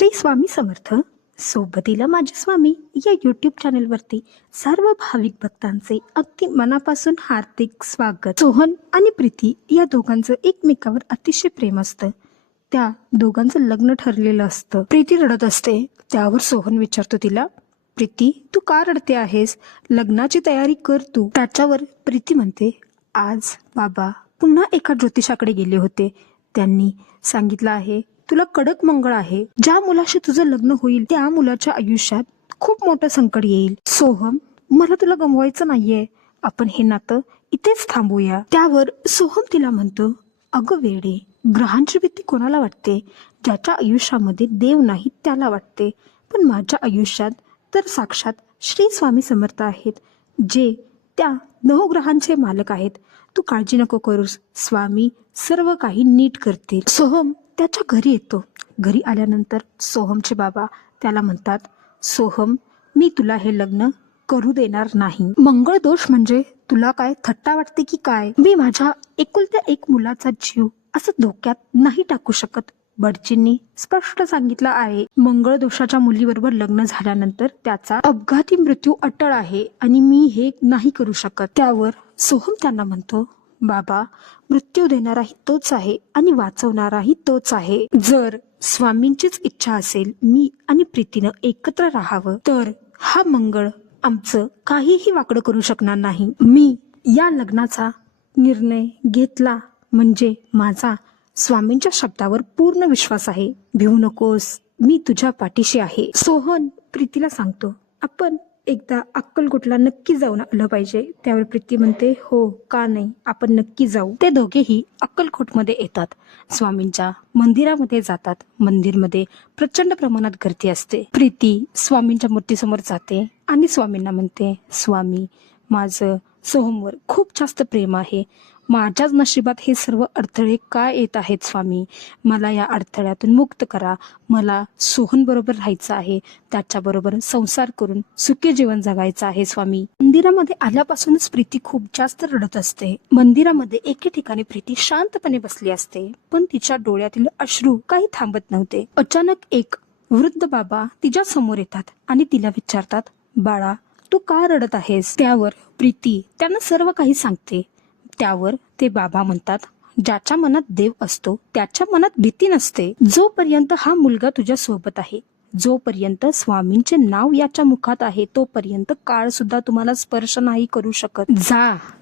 श्री स्वामी समर्थ सोबतीला माझे स्वामी या यूट्यूब चॅनलवरती सर्व भाविक भक्तांचे अगदी मनापासून हार्दिक स्वागत. सोहन आणि प्रीती या दोघांचं एकमेकावर अतिशय प्रेम असतं. त्या दोघांचं लग्न ठरलेलं असतं. प्रीती रडत असते. त्यावर सोहन विचारतो तिला, प्रीती तू का रडते आहेस? लग्नाची तयारी कर तू. त्याच्यावर प्रीती म्हणते, आज बाबा पुन्हा एका ज्योतिषाकडे गेले होते. त्यांनी सांगितलं आहे तुला कडक मंगळ आहे. ज्या मुलाशी तुझं लग्न होईल त्या मुलाच्या आयुष्यात खूप मोठं संकट येईल. सोहम मला तुला गमवायचं नाहीये. आपण हे नातं इथेच थांबूया. त्यावर सोहम तिला म्हणतो, अगं वेडे, ग्रहांची भीती कोणाला वाटते? ज्याच्या आयुष्यामध्ये देव नाही त्याला वाटते. पण माझ्या आयुष्यात तर साक्षात श्री स्वामी समर्थ आहेत, जे त्या 9 ग्रहांचे मालक आहेत. तू काळजी नको करूस, स्वामी सर्व काही नीट करतील. सोहम त्याच्या घरी येतो. घरी आल्यानंतर सोहमचे बाबा त्याला म्हणतात, सोहम मी तुला हे लग्न करू देणार नाही. मंगळ दोष म्हणजे तुला काय थट्टा वाटते की काय? मी माझ्या एकुलत्या एक मुलाचा जीव असं धोक्यात नाही टाकू शकत. बडजींनी स्पष्ट सांगितलं आहे, मंगळ दोषाच्या मुलीबरोबर लग्न झाल्यानंतर त्याचा अपघाती मृत्यू अटळ आहे आणि मी हे नाही करू शकत. त्यावर सोहम त्यांना म्हणतो, बाबा मृत्यू देणाराही तोच आहे आणि वाचवणाराही तोच आहे. जर स्वामींचीच इच्छा असेल मी आणि प्रीतीनं एकत्र राहावं तर हा मंगळ आमचं काहीही वाकडं करू शकणार नाही. मी या लग्नाचा निर्णय घेतला म्हणजे माझा स्वामींच्या शब्दावर पूर्ण विश्वास आहे. भिवू नकोस, मी तुझ्या पाठीशी आहे. सोहन प्रीतीला सांगतो, आपण एकदा अक्कलकोटला नक्की जाऊन आलं पाहिजे. त्यावर प्रीती म्हणते, हो का नाही, आपण नक्की जाऊ. ते दोघेही अक्कलकोटमध्ये येतात. स्वामींच्या मंदिरामध्ये जातात. मंदिरमध्ये प्रचंड प्रमाणात गर्दी असते. प्रीती स्वामींच्या मूर्तीसमोर जाते आणि स्वामींना म्हणते, स्वामी माझं सोहमवर खूप जास्त प्रेम आहे. माझ्याच नशिबात हे सर्व अडथळे काय येत आहेत स्वामी? मला या अडथळ्यातून मुक्त करा. मला सोहन बरोबर राहायचं आहे. त्याच्याबरोबर संसार करून सुखी जीवन जगायचं आहे स्वामी. मंदिरामध्ये आल्यापासूनच प्रीती खूप जास्त रडत असते. मंदिरामध्ये एके ठिकाणी प्रीती शांतपणे बसली असते, पण तिच्या डोळ्यातील अश्रू काही थांबत नव्हते. अचानक एक वृद्ध बाबा तिच्या समोर येतात आणि तिला विचारतात, बाळा तू का रडत आहेस? त्यावर प्रीती त्यांना सर्व काही सांगते. त्यावर ते बाबा म्हणतात, ज्याच्या मनात देव असतो त्याच्या मनात भीती नसते. जोपर्यंत हा मुलगा तुझ्या सोबत आहे, जोपर्यंत स्वामींचे नाव याच्या मुखात आहे, तोपर्यंत काळ सुद्धा तुम्हाला स्पर्श नाही करू शकत.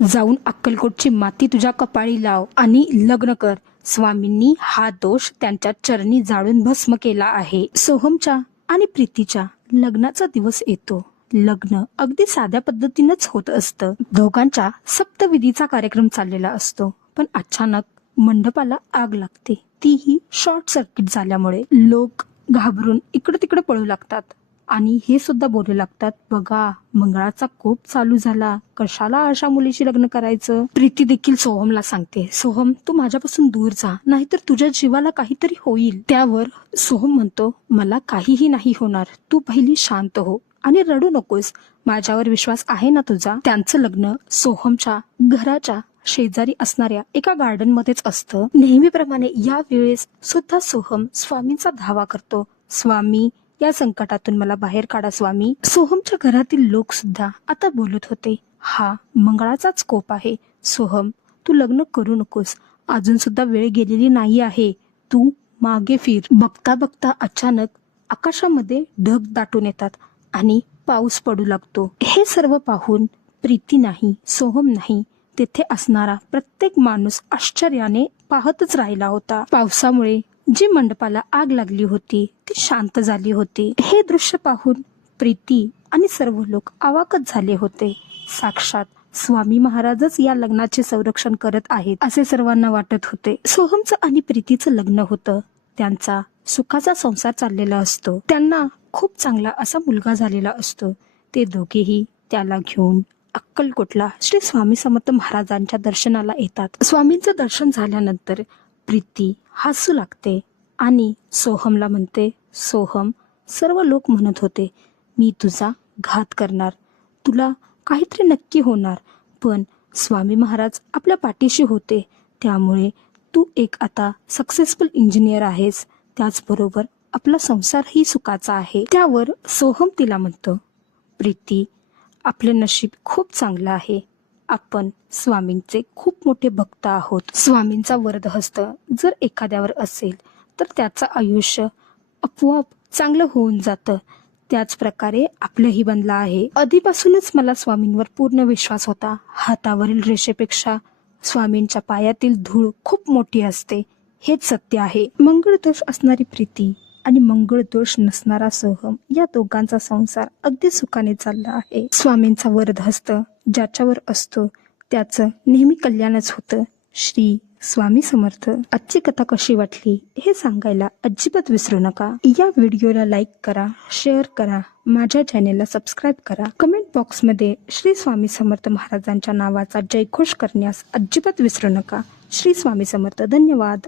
जाऊन अक्कलकोटची माती तुझ्या कपाळी लाव आणि लग्न कर. स्वामींनी हा दोष त्यांच्या चरणी जाळून भस्म केला आहे. सोहमच्या आणि प्रीतीच्या लग्नाचा दिवस येतो. लग्न अगदी साध्या पद्धतीनंच होत असतं. दोघांच्या सप्तविधीचा कार्यक्रम चाललेला असतो. पण अचानक मंडपाला आग लागते. तीही शॉर्ट सर्किट झाल्यामुळे लोक घाबरून इकडे तिकडे पळू लागतात आणि हे सुद्धा बोलू लागतात, बघा मंगळाचा कोप चालू झाला, कशाला अशा मुलीशी लग्न करायचं? प्रीती देखील सोहमला सांगते, सोहम तू माझ्यापासून दूर जा, नाहीतर तुझ्या जीवाला काहीतरी होईल. त्यावर सोहम म्हणतो, मला काहीही नाही होणार, तू पहिली शांत हो आणि रडू नकोस. माझ्यावर विश्वास आहे ना तुझा? त्यांचं लग्न सोहमच्या घराच्या शेजारी असणाऱ्या एका गार्डन मध्येच असतं. नेहमीप्रमाणे या वेळेस सुद्धा सोहम स्वामींचा धावा करतो, स्वामी या संकटातून मला बाहेर काढा स्वामी. सोहमच्या घरातील लोक सुद्धा आता बोलत होते, हा मंगळाचाच कोप आहे. सोहम तू लग्न करू नकोस, अजून सुद्धा वेळ गेलेली नाही आहे, तू मागे फिर. बघता बघता अचानक आकाशामध्ये ढग दाटून येतात आणि पाऊस पडू लागतो. हे सर्व पाहून प्रीती नाही, सोहम नाही, तेथे असणारा प्रत्येक माणूस आश्चर्याने पाहतच राहिला होता. पावसामुळे जी मंडपाला आग लागली होती ती शांत झाली होती. हे दृश्य पाहून प्रीती आणि सर्व लोक अवाकच झाले होते. साक्षात स्वामी महाराजच या लग्नाचे संरक्षण करत आहेत असे सर्वांना वाटत होते. सोहमचं आणि प्रीतीचं लग्न होतं. त्यांचा सुखाचा संसार चाललेला असतो. त्यांना खूप चांगला असा मुलगा झालेला असतो. ते दोघेही त्याला घेऊन अक्कलकोटला श्री स्वामी समर्थ महाराजांच्या दर्शनाला येतात. स्वामींचं दर्शन झाल्यानंतर प्रीती हसू लागते आणि सोहमला म्हणते, सोहम सर्व लोक म्हणत होते मी तुझा घात करणार, तुला काहीतरी नक्की होणार, पण स्वामी महाराज आपल्या पाठीशी होते. त्यामुळे तू एक आता सक्सेसफुल इंजिनियर आहेस. त्याचबरोबर आपला संसारही सुखाचा आहे. त्यावर सोहम तिला म्हणतो, प्रीती, आपले नशीब खूप चांगलं आहे. आपण स्वामींचे खूप मोठे भक्त आहोत. स्वामींचा वरदहस्त जर एखाद्यावर असेल तर त्याचं आयुष्य आपोआप चांगलं होऊन जातं. त्याच प्रकारे आपलंही बनलं आहे. आधीपासूनच मला स्वामींवर पूर्ण विश्वास होता. हातावरील रेषेपेक्षा स्वामींच्या पायातील धूळ खूप मोठी असते, हेच सत्य आहे. मंगळ दोष असणारी प्रीती आणि मंगळ दोष नसणारा सोहम या दोघांचा संसार अगदी सुखाने चालला आहे. स्वामींचा वरदहस्त ज्याच्यावर असतो त्याचं नेहमी कल्याणच होतं. श्री स्वामी समर्थ. आजची कथा कशी वाटली हे सांगायला अजिबात विसरू नका. या व्हिडिओला लाईक करा, शेअर करा, माझ्या चॅनेलला सबस्क्राईब करा. कमेंट बॉक्समध्ये श्री स्वामी समर्थ महाराजांच्या नावाचा जयघोष करण्यास अजिबात विसरू नका. श्री स्वामी समर्थ. धन्यवाद.